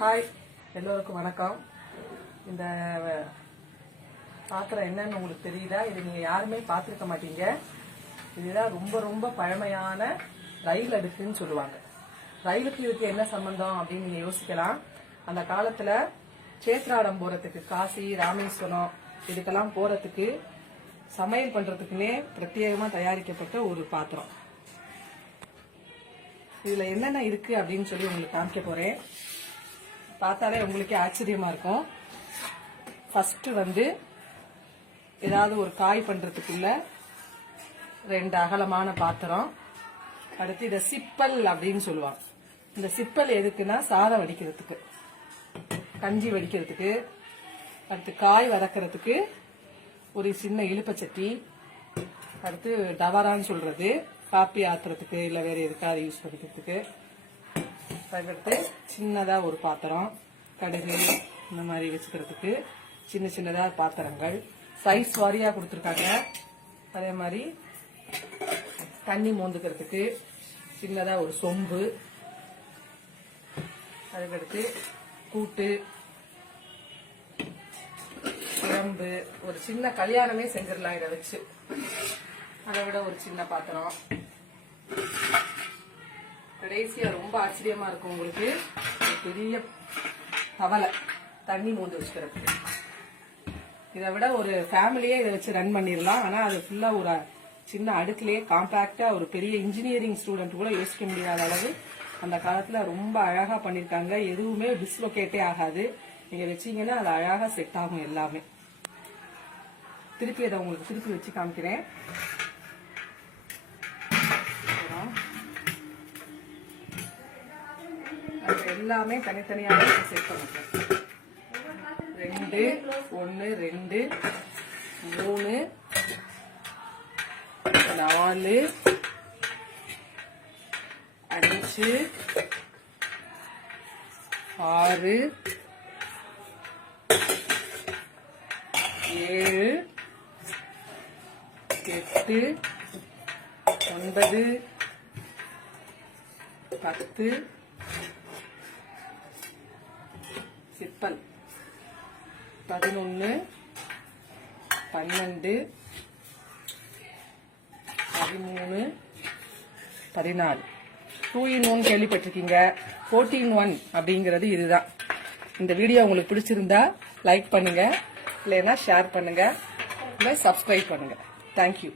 Hi, எல்லோருக்கும் வணக்கம். இந்த பாத்திரம் என்னன்னு உங்களுக்கு தெரியுதா? இது நீங்க யாருமே பார்த்துருக்க மாட்டீங்க. இதுதான் ரொம்ப ரொம்ப பழமையான ரயில் அடுக்குன்னு சொல்லுவாங்க. ரயிலுக்கு இதுக்கு என்ன சம்பந்தம் அப்படின்னு நீங்க யோசிக்கலாம். அந்த காலத்துல சேத்ராடம் போறதுக்கு, காசி ராமேஸ்வரம் இதுக்கெல்லாம் போறதுக்கு சமையல் பண்றதுக்குன்னே பிரத்யேகமா தயாரிக்கப்பட்ட ஒரு பாத்திரம். இதுல என்னென்ன இருக்கு அப்படின்னு சொல்லி உங்களுக்கு காமிக்க போறேன். பார்த்தாலே உங்களுக்கே ஆச்சரியமா இருக்கும். ஃபர்ஸ்ட் ஏதாவது ஒரு காய் பண்றதுக்குள்ள 2 அகலமான பாத்திரம். அடுத்து இத சிப்பல் அப்படின்னு சொல்லுவாங்க. இந்த சிப்பல் எதுக்குன்னா சாதம் வடிக்கிறதுக்கு, கஞ்சி வடிக்கிறதுக்கு, அடுத்து காய் வதக்கிறதுக்கு ஒரு சின்ன இழுப்பச்சட்டி, அடுத்து டவரான்னு சொல்றது காப்பி ஆத்துறதுக்கு இல்ல வேற எதுக்காவது யூஸ் பண்ணிக்கிறதுக்கு. அதுக்கடுத்து சின்னதா ஒரு பாத்திரம், கடுகு இந்த மாதிரி வச்சுக்கிறதுக்கு சின்ன சின்னதா பாத்திரங்கள் சைஸ் வாரியா கொடுத்துருக்காங்க. அதே மாதிரி தண்ணி மோந்துக்கிறதுக்கு சின்னதா ஒரு சொம்பு, அதுக்கடுத்து கூட்டு, குழம்பு, ஒரு சின்ன கல்யாணமே செஞ்சிடலாம் இதை வச்சு. அதை விட ஒரு சின்ன பாத்திரம். கடைசியா ரொம்ப ஆச்சரியமா இருக்கும் உங்களுக்கு, பெரிய கவலை தண்ணி மோந்து வச்சுக்கிறதுக்கு. இதை விட ஒரு ஃபேமிலியே இதை வச்சு ரன் பண்ணிடலாம். ஆனா அது ஃபுல்லா ஒரு சின்ன அடுக்குலயே காம்பாக்டா ஒரு பெரிய இன்ஜினியரிங் ஸ்டூடெண்ட் கூட யோசிக்க முடியாத அளவு அந்த காலத்துல ரொம்ப அழகா பண்ணிருக்காங்க. எதுவுமே டிஸ்லோகேட்டே ஆகாது. நீங்க வச்சீங்கன்னா அது அழகா செட் ஆகும் எல்லாமே. திருப்பி அதை உங்களுக்கு திருப்பி வச்சு காமிக்கிறேன். எல்லாமே தனித்தனியாக செட் பண்ணிக்கலாம். 2 1 2 3 4 5 6 7 8 9 10 சிப்பல் 11 12 13 14. 2 in 1 கேள்விப்பட்டிருக்கீங்க. 14 in 1 அப்படிங்கிறது இதுதான். இந்த வீடியோ உங்களுக்கு பிடிச்சிருந்தா லைக் பண்ணுங்க, இல்லைன்னா ஷேர் பண்ணுங்க, இல்லை சப்ஸ்கிரைப் பண்ணுங்க. தேங்க்யூ.